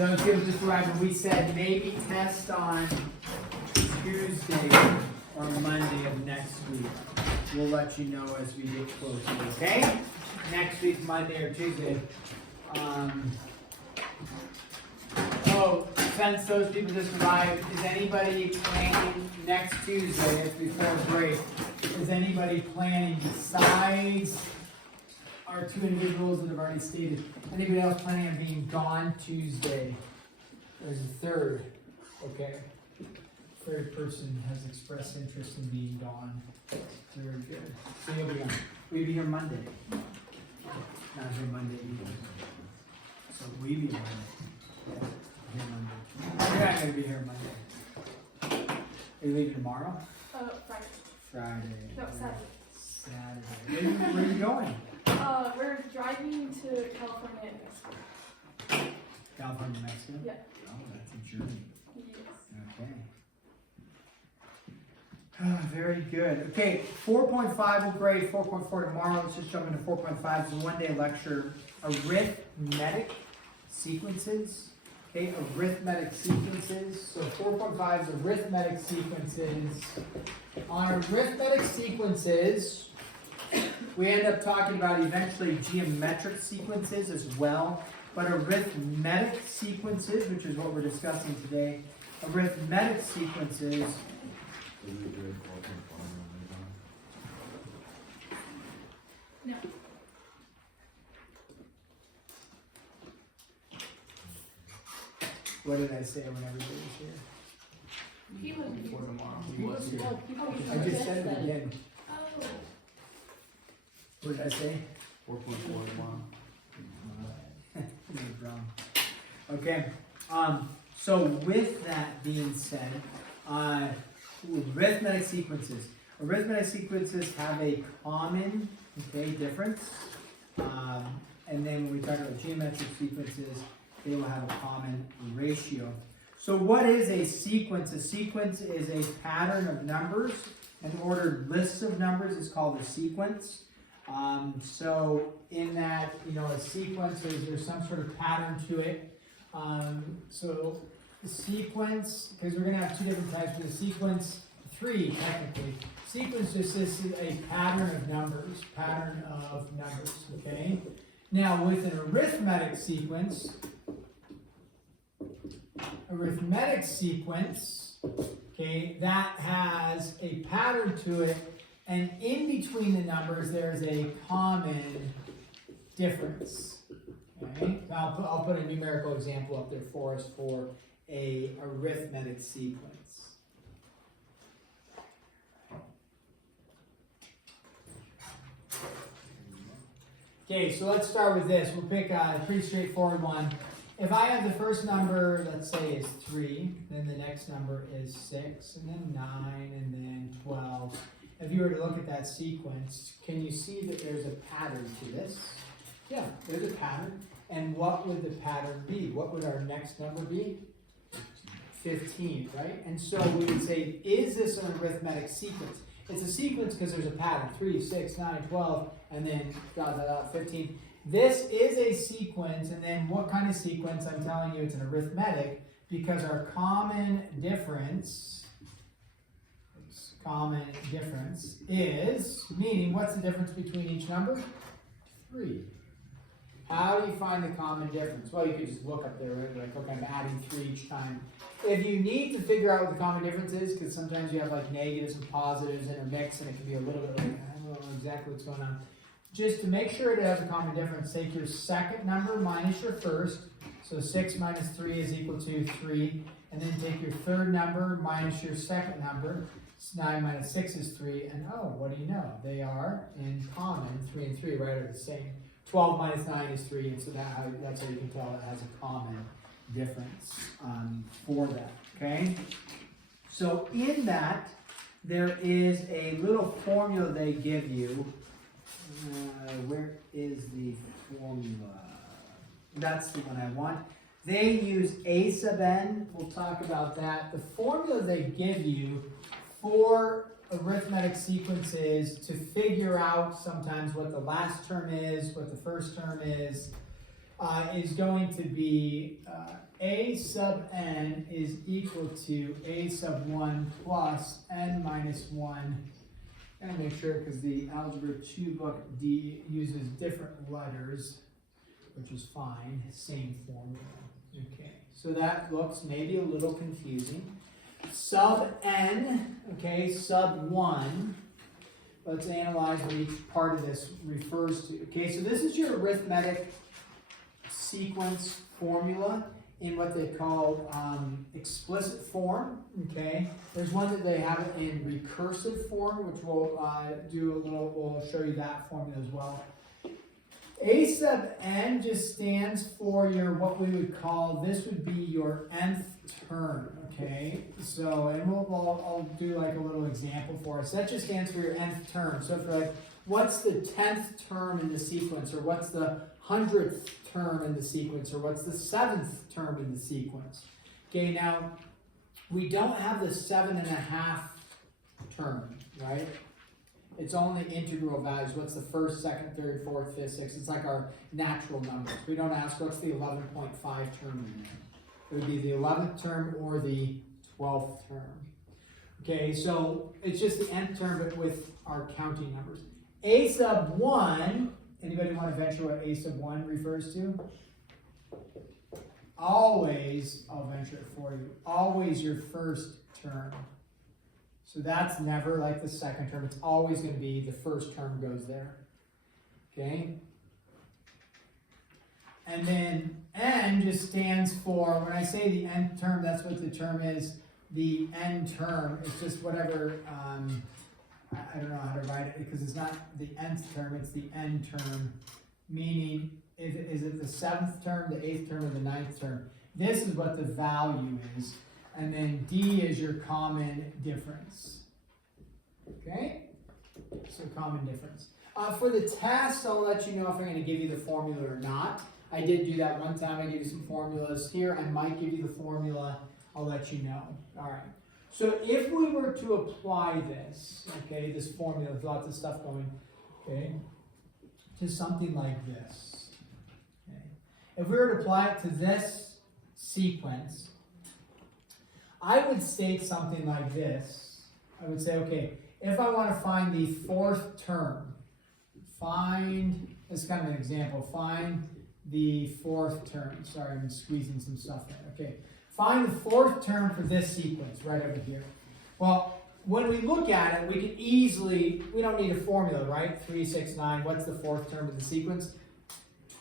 those people just arrived, and we said maybe test on Tuesday or Monday of next week. We'll let you know as we get closer, okay? Next week, Monday or Tuesday. Oh, since those people just arrived, is anybody planning next Tuesday, it's before break, is anybody planning besides our two individuals that have already stated, anybody else planning on being gone Tuesday? There's a third, okay. Third person has expressed interest in being gone. Very good. So you'll be gone. We'll be here Monday. Not here Monday either. So we'll be here Monday. Here Monday. You're not going to be here Monday. Are you leaving tomorrow? Friday. Friday. No, Saturday. Saturday. Where are you going? We're driving to California and Mexico. California, Mexico? Yeah. Oh, that's a journey. Yes. Okay. Very good. Okay, 4.5 will grade 4.4 tomorrow. Let's just jump into 4.5. It's a one-day lecture. Arithmetic sequences. Okay, arithmetic sequences. So 4.5 is arithmetic sequences. On arithmetic sequences, we end up talking about eventually geometric sequences as well. But arithmetic sequences, which is what we're discussing today, arithmetic sequences. No. What did I say when everybody was here? He was Before tomorrow. He was here. here. I just said it again. Oh. What did I say? 4.4 tomorrow. Wrong. Okay. So with that being said, arithmetic sequences. Arithmetic sequences have a common, difference. And then when we talk about geometric sequences, they will have a common ratio. So what is a sequence? A sequence is a pattern of numbers. An ordered list of numbers is called a sequence. So in that, a sequence is there's some sort of pattern to it. So the sequence, because we're going to have two different types of the sequence, three technically. Sequence just is a pattern of numbers, okay? Now with an arithmetic sequence, okay, that has a pattern to it, and in between the numbers there's a common difference. Okay? Now I'll put a numerical example up there for us for a arithmetic sequence. Okay, so let's start with this. We'll pick a pretty straightforward one. If I have the first number, let's say is 3, then the next number is 6, and then 9, and then 12. If you were to look at that sequence, can you see that there's a pattern to this? Yeah, there's a pattern. And what would the pattern be? What would our next number be? 15, right? And so we would say, is this an arithmetic sequence? It's a sequence because there's a pattern, 3, 6, 9, 12, and then 15. This is a sequence, and then what kind of sequence? I'm telling you it's an arithmetic because our common difference is, meaning what's the difference between each number? 3. How do you find the common difference? Well, you could just look up there, like, okay, I'm adding 3 each time. If you need to figure out what the common difference is, because sometimes you have like negatives and positives intermixed, and it can be a little bit like, I don't know exactly what's going on. Just to make sure it has a common difference, take your second number minus your first. So 6 minus 3 is equal to 3. And then take your third number minus your second number. 9 minus 6 is 3. And oh, what do you know? They are in common. 3 and 3, right, are the same. 12 minus 9 is 3. And so that's how you can tell it has a common difference for that. Okay? So in that, there is a little formula they give you. Where is the formula? That's the one I want. They use a sub n. We'll talk about that. The formula they give you for arithmetic sequences to figure out sometimes what the last term is, what the first term is going to be a sub n is equal to a sub 1 plus n minus 1. And make sure, because the Algebra 2 book D uses different letters, which is fine, same formula. Okay, so that looks maybe a little confusing. Sub n, okay, sub 1. Let's analyze what each part of this refers to. Okay, so this is your arithmetic sequence formula in what they call explicit form. Okay, there's one that they have it in recursive form, which we'll we'll show you that formula as well. A sub n just stands for your, what we would call, this would be your nth term, okay? So, and I'll do like a little example for us. That just stands for your nth term. So for like, what's the 10th term in the sequence, or what's the 100th term in the sequence, or what's the 7th term in the sequence? Okay, now, we don't have the 7.5 term, right? It's only integral values. What's the first, second, third, fourth, fifth, sixth? It's like our natural numbers. We don't ask what's the 11.5 term in there. It would be the 11th term or the 12th term. Okay, so it's just the nth term, but with our counting numbers. A sub 1, anybody want to venture what A sub 1 refers to? Always, I'll venture it for you, always your first term. So that's never like the second term. It's always going to be the first term goes there. Okay? And then n just stands for, when I say the nth term, that's what the term is. The n term is just whatever, I don't know how to write it because it's not the nth term, it's the n term. Meaning, is it the 7th term, the 8th term, or the 9th term? This is what the value is. And then D is your common difference. Okay? So common difference. For the test, I'll let you know if I'm going to give you the formula or not. I did do that one time. I gave you some formulas. Here, I might give you the formula. I'll let you know. All right. So if we were to apply this, okay, this formula, with lots of stuff going, okay, to something like this. Okay. If we were to apply it to this sequence, I would state something like this. I would say, okay, if I want to find the 4th term, this is kind of an example, find the 4th term. Sorry, I'm squeezing some stuff in. Okay, find the 4th term for this sequence right over here. Well, when we look at it, we can easily, we don't need a formula, right? 3, 6, 9, what's the 4th term of the sequence?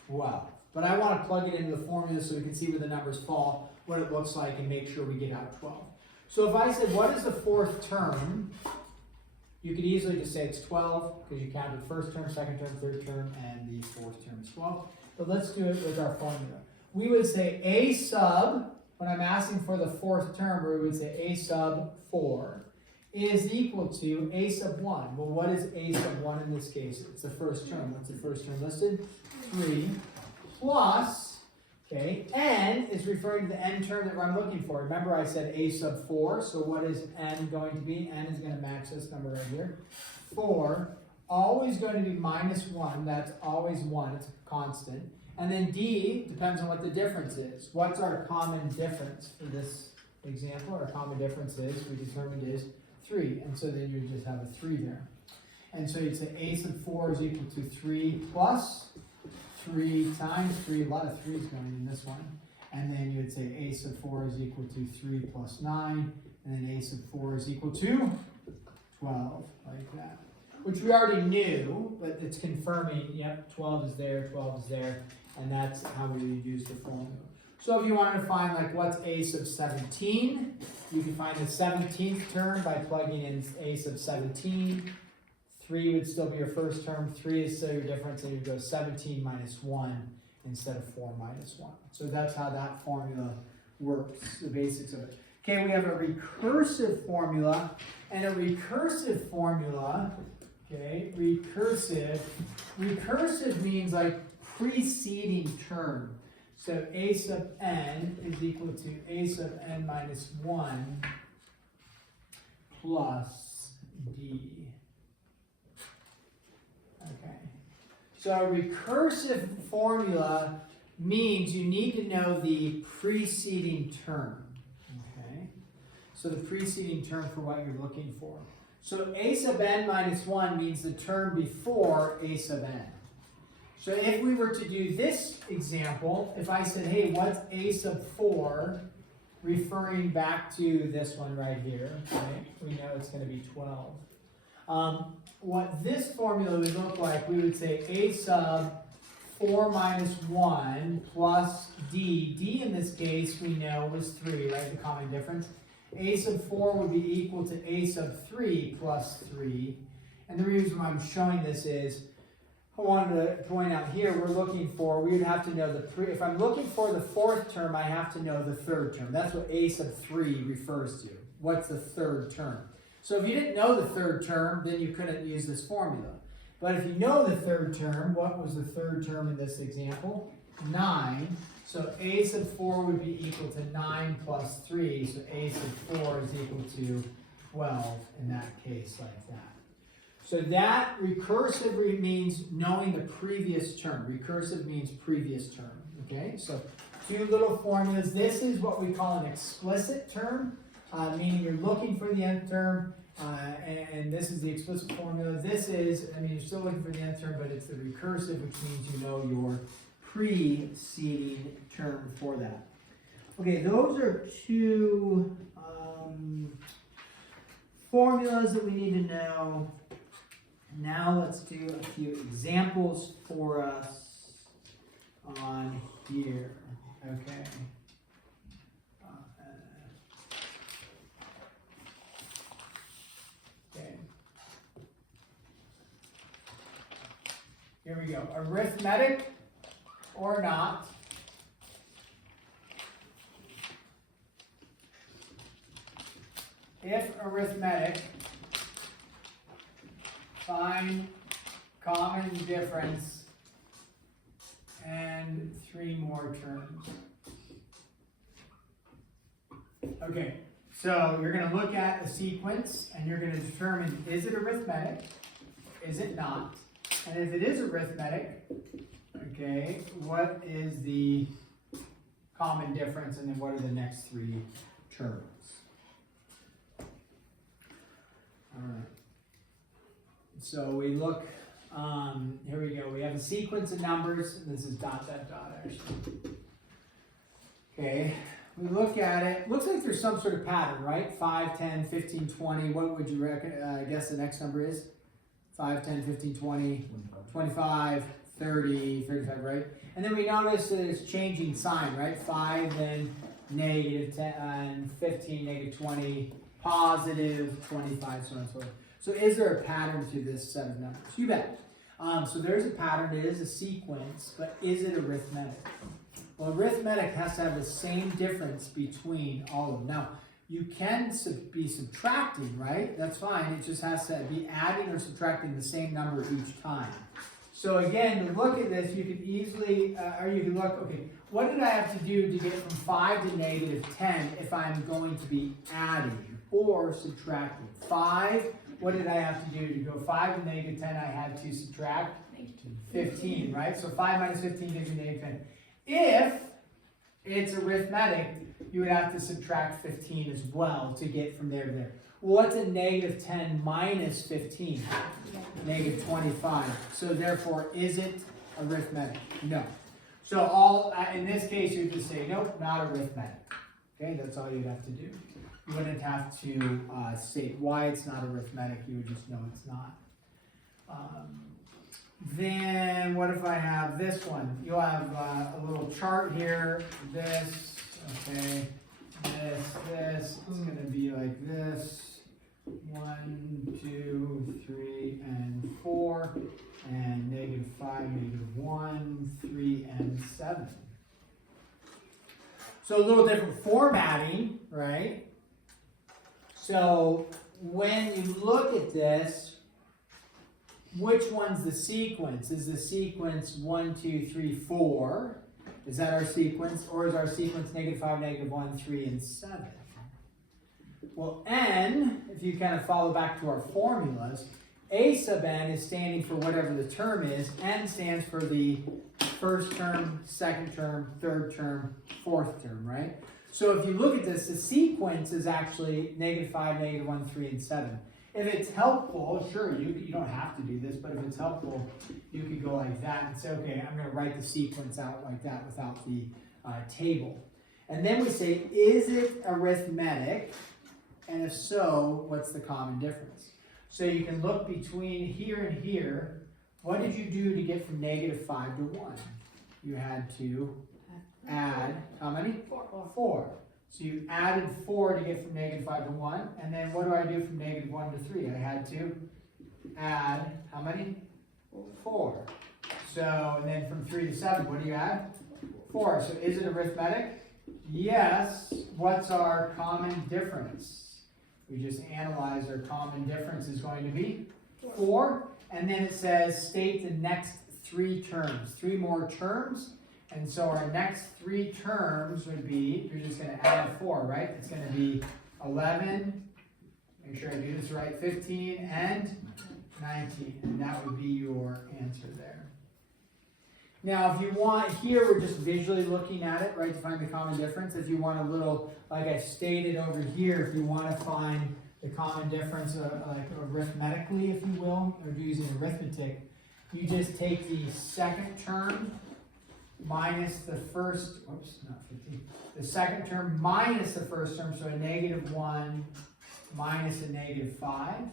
12. But I want to plug it into the formula so we can see where the numbers fall, what it looks like, and make sure we get out 12. So if I said, what is the 4th term? You could easily just say it's 12, because you counted first term, second term, third term, and the 4th term is 12. But let's do it with our formula. We would say A sub, when I'm asking for the 4th term, we would say A sub 4 is equal to A sub 1. Well, what is A sub 1 in this case? It's the first term. What's the first term listed? 3 plus, okay, n is referring to the n term that I'm looking for. Remember I said A sub 4, so what is n going to be? N is going to match this number right here. 4, always going to be minus 1, that's always 1, it's a constant. And then D depends on what the difference is. What's our common difference for this example? Our common difference is, we determined, is 3, and so then you just have a 3 there. And so you'd say A sub 4 is equal to 3 plus 3 times 3, a lot of 3's going in this one. And then you would say A sub 4 is equal to 3 plus 9, and then A sub 4 is equal to 12, like that. Which we already knew, but it's confirming, yep, 12 is there, 12 is there, and that's how we would use the formula. So if you wanted to find, like, what's A sub 17, you can find the 17th term by plugging in A sub 17. 3 would still be your first term, 3 is still your difference, and you go 17 minus 1 instead of 4 minus 1. So that's how that formula works, the basics of it. Okay, we have a recursive formula, and a recursive formula, okay, recursive means like preceding term. So A sub n is equal to A sub n minus 1 plus D. Okay. So a recursive formula means you need to know the preceding term. Okay? So the preceding term for what you're looking for. So a sub n minus 1 means the term before a sub n. So if we were to do this example, if I said, hey, what's a sub 4, referring back to this one right here, right? We know it's going to be 12. What this formula would look like, we would say a sub 4 minus 1 plus d. D in this case we know was 3, right? The common difference. A sub 4 would be equal to a sub 3 plus 3. And the reason why I'm showing this is, I wanted to point out here, we would have to know if I'm looking for the fourth term, I have to know the third term. That's what a sub 3 refers to. What's the third term? So if you didn't know the third term, then you couldn't use this formula. But if you know the third term, what was the third term in this example? 9. So a sub 4 would be equal to 9 plus 3. So a sub 4 is equal to 12 in that case, like that. So that recursive means knowing the previous term. Recursive means previous term. Okay, so two little formulas. This is what we call an explicit term, meaning you're looking for the nth term, and this is the explicit formula. This is, you're still looking for the nth term, but it's the recursive, which means you know your preceding term for that. Okay, those are two formulas that we need to know. Now let's do a few examples for us on here. Okay. Okay. Here we go. Arithmetic or not. If arithmetic, find common difference and 3 more terms. Okay, so you're going to look at a sequence and you're going to determine, is it arithmetic? Is it not? And if it is arithmetic, okay, what is the common difference and then what are the next 3 terms? All right. So we look, here we go. We have a sequence of numbers. This is dot, dot, dot, actually. Okay, we look at it. Looks like there's some sort of pattern, right? 5, 10, 15, 20. What would you guess the next number is? 5, 10, 15, 20, 25, 30, 35, right? And then we notice that it's changing sign, right? 5, then negative 10, 15, negative 20, positive 25, so on and so forth. So is there a pattern to this set of numbers? You bet. So there's a pattern. It is a sequence, but is it arithmetic? Well, arithmetic has to have the same difference between all of them. Now, you can be subtracting, right? That's fine. It just has to be adding or subtracting the same number each time. So again, to look at this, you could easily, okay, what did I have to do to get from 5 to negative 10 if I'm going to be adding or subtracting? 5, what did I have to do to go 5 to negative 10? I had to subtract 15, right? So 5 minus 15 gives you negative 10. If it's arithmetic, you would have to subtract 15 as well to get from there to there. What's a negative 10 minus 15? Negative 25. So therefore, is it arithmetic? No. So in this case, you would just say, nope, not arithmetic. Okay, that's all you'd have to do. You wouldn't have to state why it's not arithmetic. You would just know it's not. Then what if I have this one? You'll have a little chart here. This, okay, this. It's going to be like this. 1, 2, 3, and 4, and negative 5, negative 1, 3, and 7. So a little different formatting, right? So when you look at this, which one's the sequence? Is the sequence 1, 2, 3, 4? Is that our sequence? Or is our sequence negative 5, negative 1, 3, and 7? Well, n, if you kind of follow back to our formulas, A sub n is standing for whatever the term is. N stands for the first term, second term, third term, fourth term, right? So if you look at this, the sequence is actually -5, -1, 3, and 7. If it's helpful, sure, you don't have to do this, but if it's helpful, you could go like that and say, okay, I'm going to write the sequence out like that without the table. And then we say, is it arithmetic? And if so, what's the common difference? So you can look between here and here. What did you do to get from -5 to 1? You had to add, how many? 4. So you added 4 to get from -5 to 1. And then what do I do from -1 to 3? I had to add, how many? 4. So, and then from 3 to 7, what do you add? 4. So is it arithmetic? Yes. What's our common difference? We just analyzed our common difference is going to be 4. And then it says state the next 3 terms. 3 more terms. And so our next 3 terms would be, you're just going to add 4, right? It's going to be 11, make sure I do this right, 15 and 19. And that would be your answer there. Now, if you want, here we're just visually looking at it, right, to find the common difference. If you want a little, like I stated over here, if you want to find the common difference, like arithmetically, if you will, or using arithmetic, you just take the second term minus the first, oops, not 15, the second term minus the first term, so a -1 minus a -5,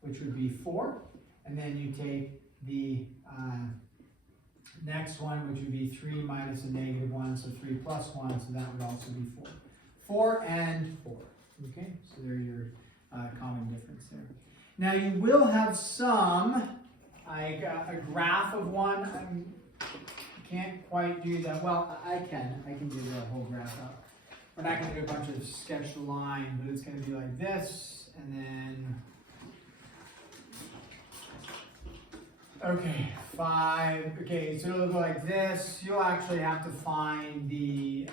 which would be 4, and then you take the next one, which would be 3 minus a -1, so 3 plus 1, so that would also be 4. 4 and 4. Okay, so there's your common difference there. Now you will have some, like a graph of one. I can't quite do that. Well, I can do the whole graph out. We're not going to do a bunch of sketched line, but it's going to be like this, and then. Okay, 5. Okay, so it'll go like this. You'll actually have to find the,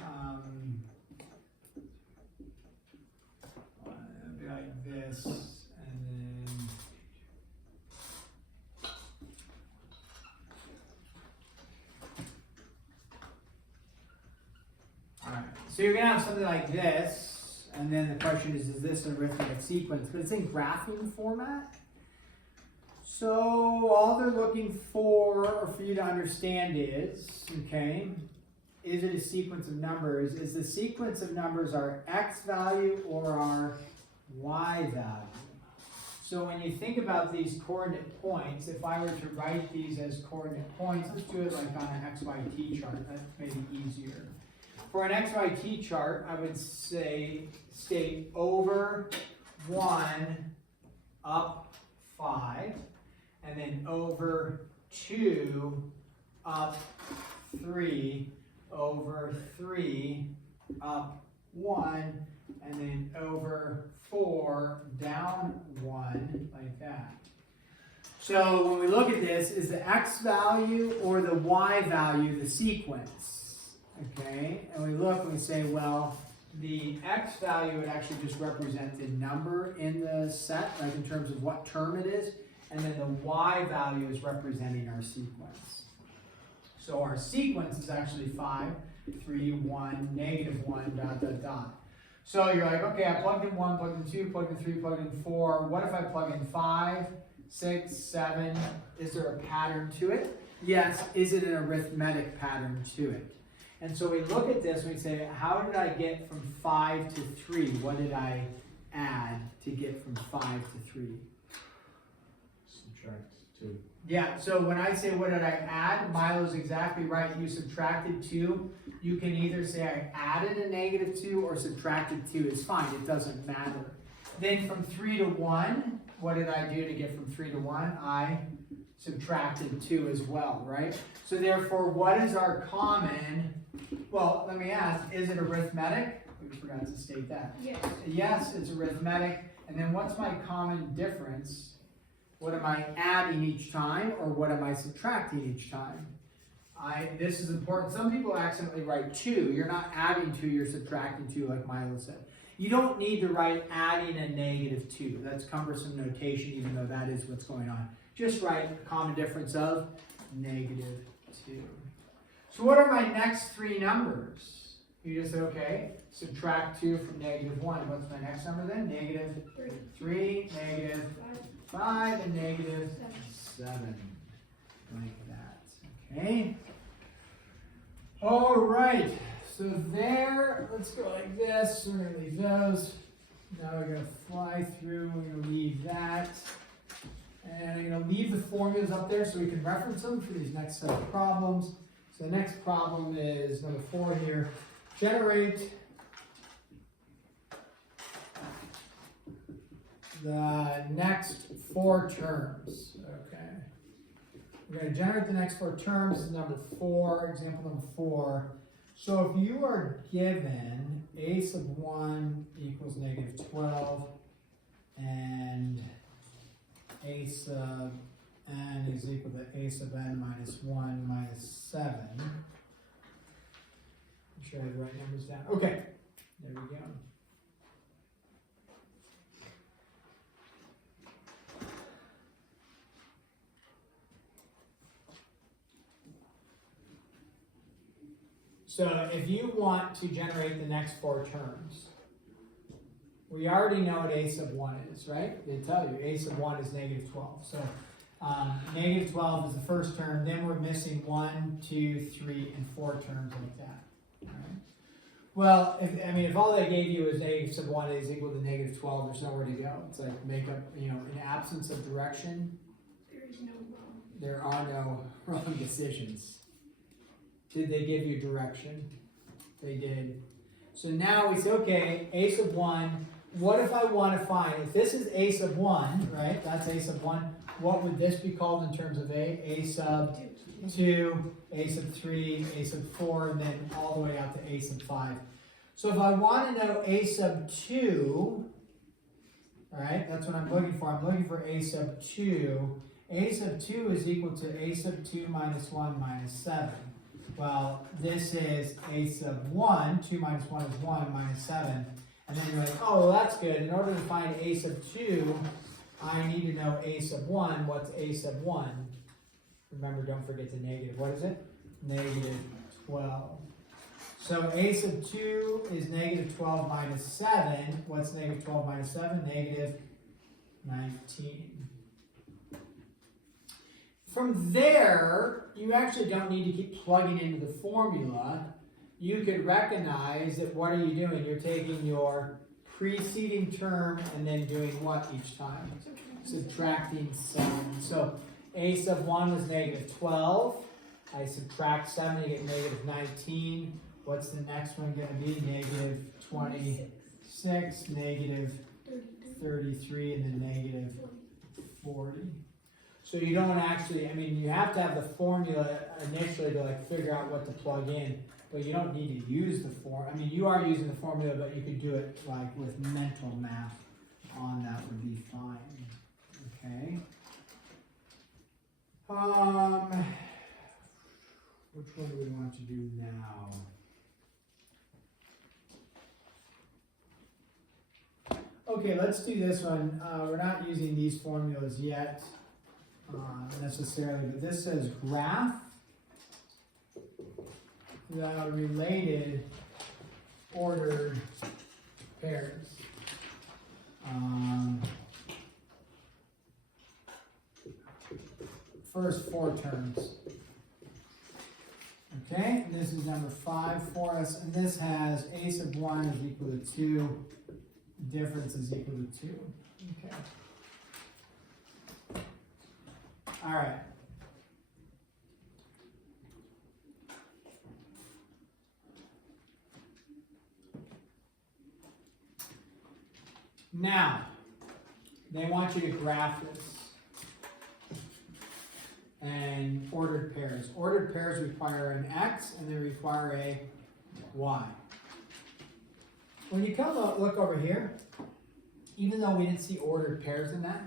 it'll be like this, and then, alright, so you're gonna have something like this, and then the question is this an arithmetic sequence? But it's in graphing format. So all they're looking for, or for you to understand is, okay, is it a sequence of numbers? Is the sequence of numbers our x value or our y value? So when you think about these coordinate points, if I were to write these as coordinate points, let's do it like on an xy-t chart, that's maybe easier. For an xy-t chart, I would say state over 1 up 5. And then over 2 up 3, over 3 up 1, and then over 4 down 1, like that. So when we look at this, is the x value or the y value the sequence? Okay, and we look and we say, well, the x value would actually just represent the number in the set, like in terms of what term it is. And then the y value is representing our sequence. So our sequence is actually 5, 3, 1, -1, dot, dot, dot. So you're like, okay, I plugged in 1, plugged in 2, plugged in 3, plugged in 4. What if I plug in 5, 6, 7? Is there a pattern to it? Yes. Is it an arithmetic pattern to it? And so we look at this and we say, how did I get from 5 to 3? What did I add to get from 5 to 3? Subtract 2. Yeah, so when I say what did I add, Milo's exactly right. You subtracted 2. You can either say I added a -2 or subtracted 2 is fine. It doesn't matter. Then from 3 to 1, what did I do to get from 3 to 1? I subtracted 2 as well, right? So therefore, what is our common? Well, let me ask, is it arithmetic? We forgot to state that. Yes. Yes, it's arithmetic. And then what's my common difference? What am I adding each time, or what am I subtracting each time? This is important. Some people accidentally write 2. You're not adding 2, you're subtracting 2, like Milo said. You don't need to write adding a -2. That's cumbersome notation, even though that is what's going on. Just write a common difference of -2. So what are my next three numbers? You just say, okay, subtract 2 from -1. What's my next number then? -3, -5, and -7. Like that. Okay? All right. So there, let's go like this. We're going to leave those. Now we're going to fly through. We're going to leave that. And I'm going to leave the formulas up there so we can reference them for these next set of problems. So the next problem is number 4 here. Generate the next 4 terms. Okay. We're going to generate the next 4 terms. This is number 4, example number 4. So if you are given a sub 1 equals -12 and a sub n is equal to a sub n minus 1 minus 7. I'm sure I have the right numbers down. Okay, there we go. So if you want to generate the next 4 terms, we already know what a sub 1 is, right? They tell you a sub 1 is -12. So -12 is the first term, then we're missing 1, 2, 3, and 4 terms like that. All right? Well, if all they gave you is a sub 1 is equal to -12, there's nowhere to go. It's like make up, in absence of direction, there are no wrong decisions. Did they give you direction? They did. So now we say, okay, a sub 1, what if I want to find, if this is a sub 1, right, that's a sub 1, what would this be called in terms of a sub 2, a sub 3, a sub 4, and then all the way out to a sub 5. So if I want to know a sub 2, all right, that's what I'm looking for. I'm looking for a sub 2. A sub 2 is equal to a sub 2 minus 1 minus 7. Well, this is a sub 1, 2 minus 1 is 1, minus 7. And then you're like, oh, well, that's good. In order to find a sub 2, I need to know a sub 1. What's a sub 1? Remember, don't forget the negative. What is it? -12. So a sub 2 is -12 minus 7. What's -12 minus 7? -19. From there, you actually don't need to keep plugging into the formula. You could recognize that what are you doing? You're taking your preceding term and then doing what each time? Subtracting 7. So a sub 1 was -12. I subtract 7 to get -19. What's the next one going to be? -26, -33, and then -40. So you don't actually, you have to have the formula initially to figure out what to plug in, but you don't need to use the you are using the formula, but you could do it with mental math on that would be fine. Okay. Which one do we want to do now? Okay, let's do this one. We're not using these formulas yet. Necessarily, but this says graph the related ordered pairs. First 4 terms. Okay, and this is number 5 for us, and this has a sub 1 is equal to 2, difference is equal to 2. Okay. All right. Now, they want you to graph this. And ordered pairs. Ordered pairs require an X and they require a Y. When you come up, look over here, even though we didn't see ordered pairs in that,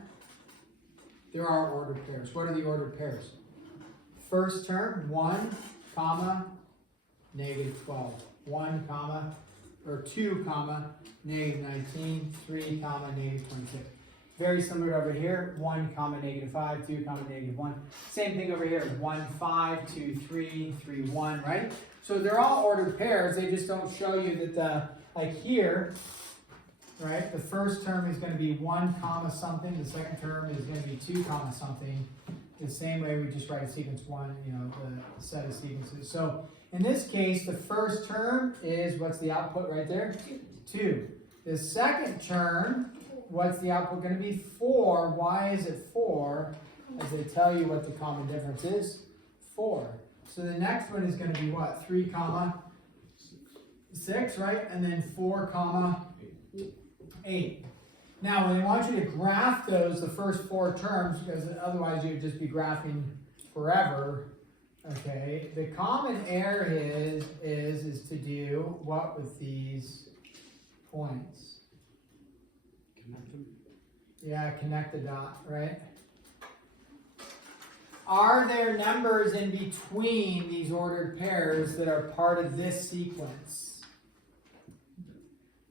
there are ordered pairs. What are the ordered pairs? First term, 1, comma, -12. 1, comma, or 2 comma negative 19, 3 comma negative 26. Very similar to over here, 1 comma negative 5, 2 comma negative 1. Same thing over here, 1, 5, 2, 3, 3, 1, right? So they're all ordered pairs, they just don't show you that the, like here, right? The first term is going to be 1 comma something, the second term is going to be 2 comma something. The same way we just write a sequence 1, you know, the set of sequences. So in this case, the first term is, what's the output right there? 2. The second term, what's the output going to be? 4. Why is it 4? As they tell you what the common difference is, 4. So the next one is going to be what? 3 comma 6, right? And then 4 comma 8. Now, when they want you to graph those, the first 4 terms, because otherwise you'd just be graphing forever, okay, the common error is to do what with these points? Connect them. Yeah, connect the dot, right? Are there numbers in between these ordered pairs that are part of this sequence?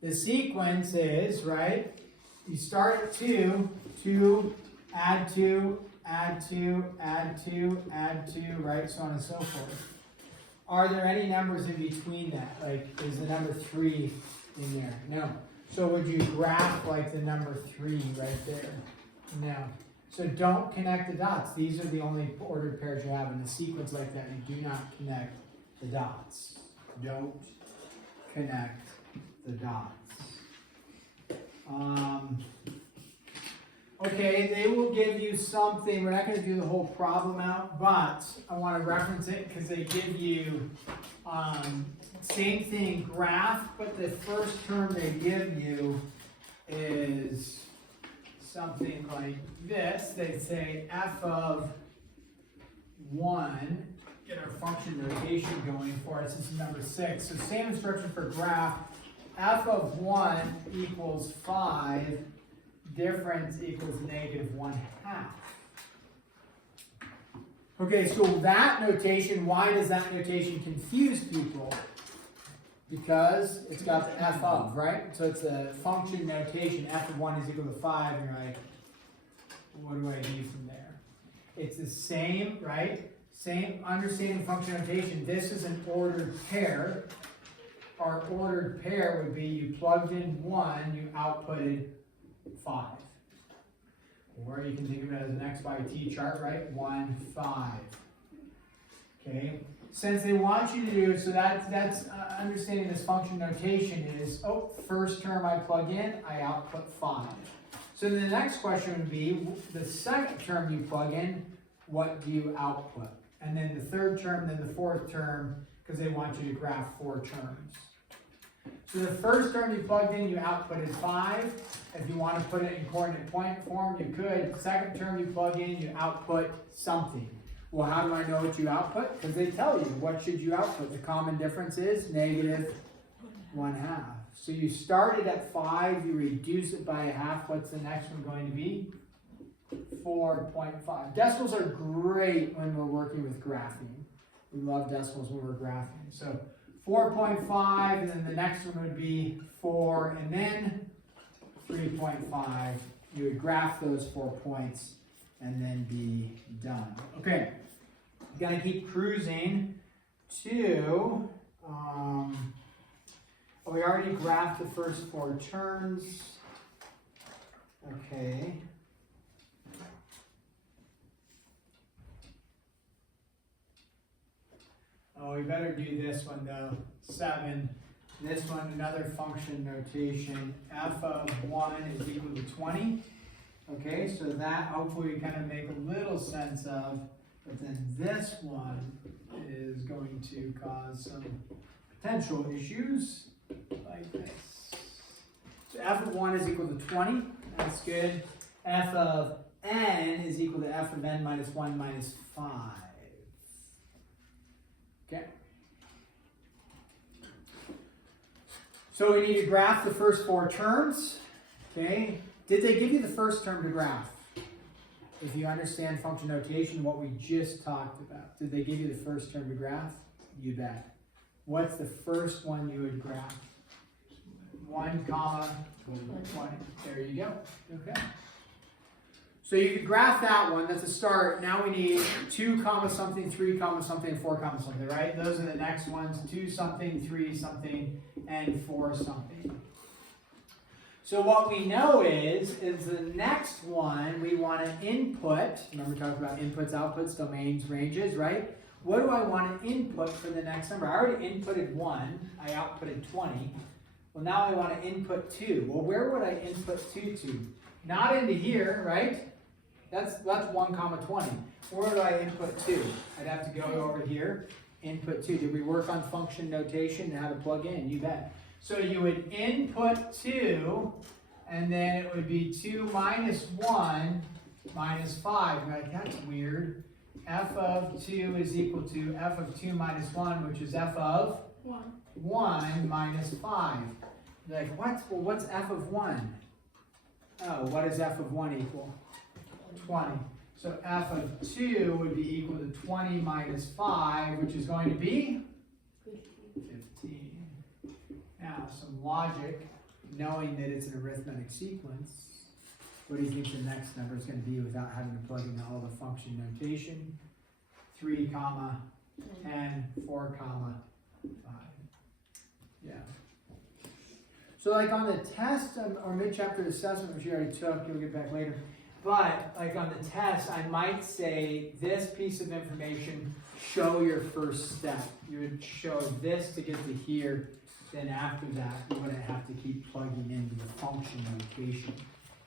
The sequence is, right, you start at 2, 2, add 2, add 2, add 2, add 2, right, so on and so forth. Are there any numbers in between that? Like, is the number 3 in there? No. So would you graph like the number 3 right there? No. So don't connect the dots. These are the only ordered pairs you have in a sequence like that. You do not connect the dots. Don't connect the dots. Okay, they will give you something. We're not going to do the whole problem out, but I want to reference it because they give you same thing, graph, but the first term they give you is something like this. They say f of 1, get our function notation going for us. This is number 6. So same instruction for graph. F of 1 equals 5, difference equals negative 1/2. Okay, so that notation, why does that notation confuse people? Because it's got the f of, right? So it's a function notation, f of 1 is equal to 5, and you're like, what do I do from there? It's the same, right? Same understanding function notation. This is an ordered pair. Our ordered pair would be you plugged in 1, you outputted 5. Or you can think of it as an x by t chart, right? 1, 5. Okay? Since they want you to do, so that's understanding this function notation is, oh, first term I plug in, I output 5. So then the next question would be, the second term you plug in, what do you output? And then the third term, then the fourth term, because they want you to graph 4 terms. So the first term you plugged in, you outputted 5. If you want to put it in coordinate point form, you could. Second term you plug in, you output something. Well, how do I know what you output? Because they tell you, what should you output? The common difference is negative 1/2. So you started at 5, you reduce it by 1/2. What's the next one going to be? 4.5. Decimals are great when we're working with graphing. We love decimals when we're graphing. So 4.5, and then the next one would be 4, and then 3.5. You would graph those 4 points and then be done. Okay, gonna keep cruising to, we already graphed the first 4 terms. Okay. Oh, we better do this one though. 7. This one, another function notation. F of 1 is equal to 20. Okay, so that hopefully we kind of make a little sense of. But then this one is going to cause some potential issues like this. So f of 1 is equal to 20. That's good. F of n is equal to f of n minus 1 minus 5. Okay. So we need to graph the first 4 terms. Okay. Did they give you the first term to graph? If you understand function notation, what we just talked about. Did they give you the first term to graph? You bet. What's the first one you would graph? 1 comma 20. There you go. Okay. So you could graph that one. That's a start. Now we need 2 comma something, 3 comma something, 4 comma something, right? Those are the next ones. 2 something, 3 something, and 4 something. So what we know is the next one we want to input. Remember we talked about inputs, outputs, domains, ranges, right? What do I want to input for the next number? I already inputted 1. I outputted 20. Well, now I want to input 2. Well, where would I input 2 to? Not into here, right? That's 1 comma 20. Where do I input 2? I'd have to go over here, input 2. Did we work on function notation and how to plug in? You bet. So you would input 2, and then it would be 2 minus 1 minus 5. Right? That's weird. F of 2 is equal to f of 2 minus 1, which is f of 1 minus 5. You're like, what? Well, what's f of 1? Oh, what is f of 1 equal? 20. So f of 2 would be equal to 20 minus 5, which is going to be 15. Now, some logic, knowing that it's an arithmetic sequence, what do you think the next number is going to be without having to plug in all the function notation? 3 comma 10, 4 comma 5. Yeah. So like on the test or mid-chapter assessment, which you already took, you'll get back later, but like on the test, I might say this piece of information, show your first step. You would show this to get to here, then after that, you wouldn't have to keep plugging into the function notation,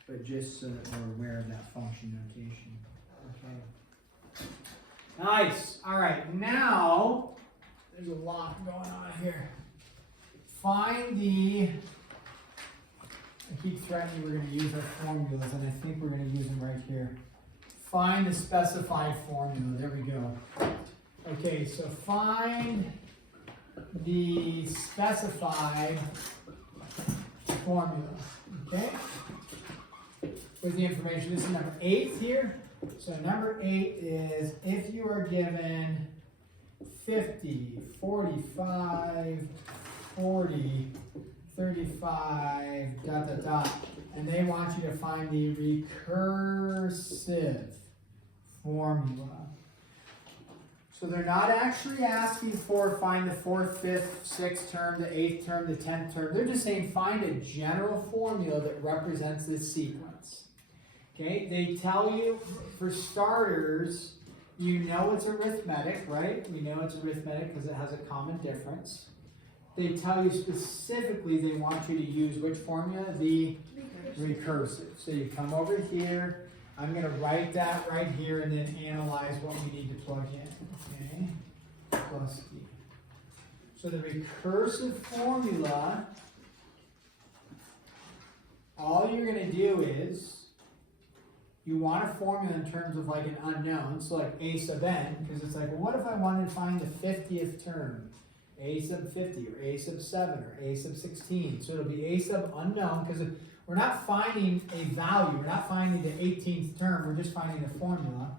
but just so that we're aware of that function notation. Okay. Nice. All right, now, there's a lot going on here. Find the, I keep threatening we're going to use our formulas, and I think we're going to use them right here. Find the specified formula. There we go. Okay, so find the specified formula. Okay? With the information, this is number 8 here. So number 8 is if you are given 50, 45, 40, 35, dot, dot, dot, and they want you to find the recursive formula. So they're not actually asking for find the 4th, 5th, 6th term, the 8th term, the 10th term. They're just saying find a general formula that represents this sequence. Okay, they tell you, for starters, you know it's arithmetic, right? We know it's arithmetic because it has a common difference. They tell you specifically they want you to use which formula? The recursive. So you come over here. I'm going to write that right here and then analyze what we need to plug in. Okay, plus D. So the recursive formula, all you're going to do is, you want a formula in terms of like an unknown, so like a sub n, because it's like, well, what if I wanted to find the 50th term? A sub 50, or a sub 7, or a sub 16. So it'll be a sub unknown, because we're not finding a value, we're not finding the 18th term, we're just finding a formula.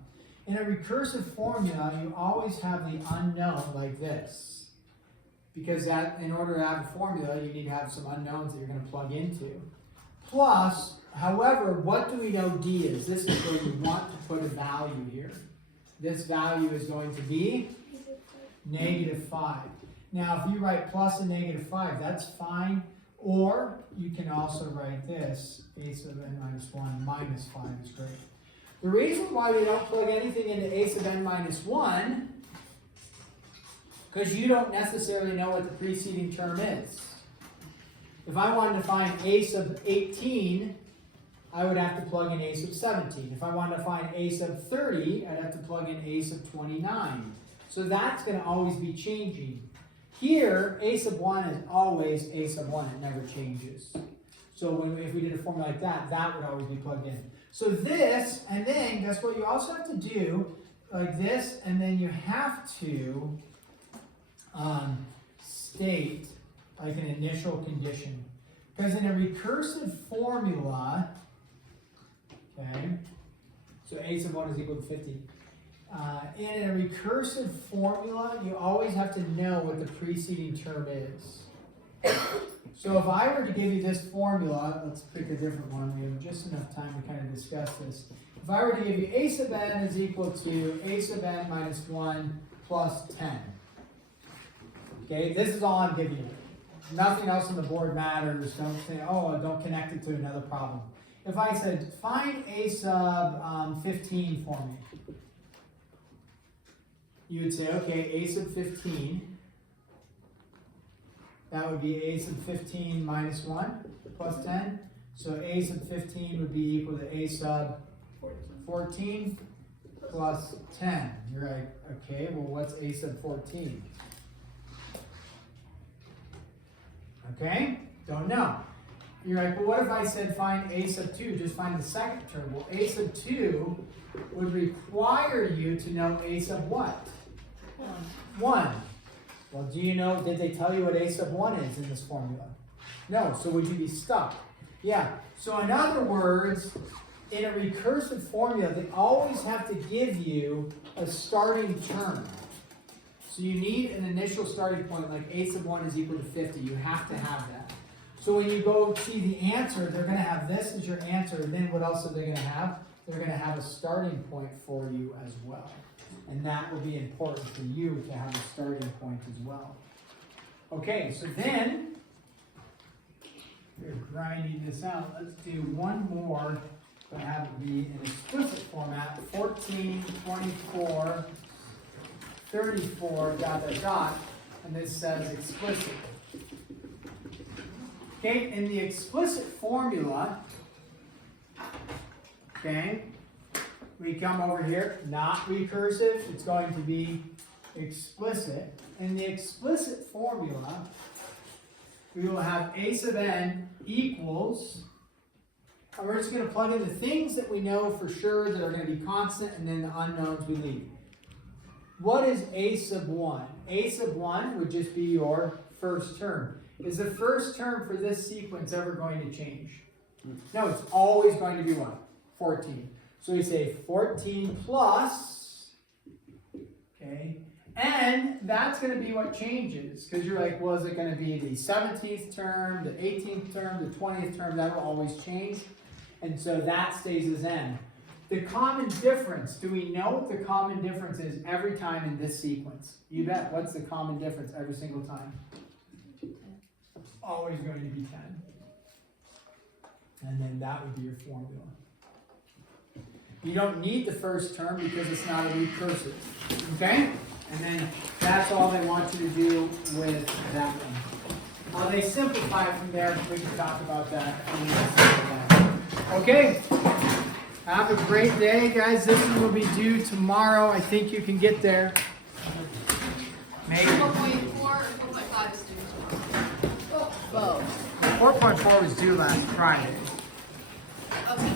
In a recursive formula, you always have the unknown like this. Because that, in order to have a formula, you need to have some unknowns that you're going to plug into. Plus, however, what do we know D is? This is where we want to put a value here. This value is going to be -5. Now, if you write plus and -5, that's fine. Or you can also write this, a sub n minus 1 minus 5 is great. The reason why we don't plug anything into a sub n minus 1, because you don't necessarily know what the preceding term is. If I wanted to find a sub 18, I would have to plug in a sub 17. If I wanted to find a sub 30, I'd have to plug in a sub 29. So that's going to always be changing. Here, a sub 1 is always a sub 1. It never changes. So if we did a formula like that, that would always be plugged in. So this, and then guess what you also have to do? Like this, and then you have to state like an initial condition. Because in a recursive formula, okay, so a sub 1 is equal to 50. In a recursive formula, you always have to know what the preceding term is. So if I were to give you this formula, let's pick a different one. We have just enough time to kind of discuss this. If I were to give you a sub n is equal to a sub n minus 1 plus 10. Okay, this is all I'm giving you. Nothing else on the board matters. Don't say, oh, don't connect it to another problem. If I said, find a sub 15 for me, you would say, okay, a sub 15. That would be a sub 15 minus 1 plus 10. So a sub 15 would be equal to a sub 14 plus 10. You're like, okay, well, what's a sub 14? Okay, don't know. You're like, well, what if I said find a sub 2? Just find the second term. Well, a sub 2 would require you to know a sub what? 1. Well, do you know, did they tell you what a sub 1 is in this formula? No, so would you be stuck? Yeah, so in other words, in a recursive formula, they always have to give you a starting term. So you need an initial starting point, like a sub 1 is equal to 50. You have to have that. So when you go see the answer, they're going to have this as your answer, and then what else are they going to have? They're going to have a starting point for you as well. And that will be important for you to have a starting point as well. Okay, so then, we're grinding this out. Let's do one more, but have it be in explicit format. 14, 24, 34, dot, dot, dot, and this says explicit. Okay, in the explicit formula, okay, we come over here, not recursive, it's going to be explicit. In the explicit formula, we will have a sub n equals, and we're just going to plug in the things that we know for sure that are going to be constant, and then the unknowns we leave. What is a sub 1? A sub 1 would just be your first term. Is the first term for this sequence ever going to change? No, it's always going to be what? 14. So we say 14 plus, okay, and that's going to be what changes. Because you're like, well, is it going to be the 17th term, the 18th term, the 20th term? That will always change. And so that stays as n. The common difference, do we know what the common difference is every time in this sequence? You bet. What's the common difference every single time? Always going to be 10. And then that would be your formula. You don't need the first term because it's not a recursive. Okay? And then that's all they want you to do with that one. They simplify it from there. We can talk about that. Okay. Have a great day, guys. This one will be due tomorrow. I think you can get there. Maybe. 4.4 or 4.5 is due tomorrow? Both. 4.4 was due last Friday. Okay.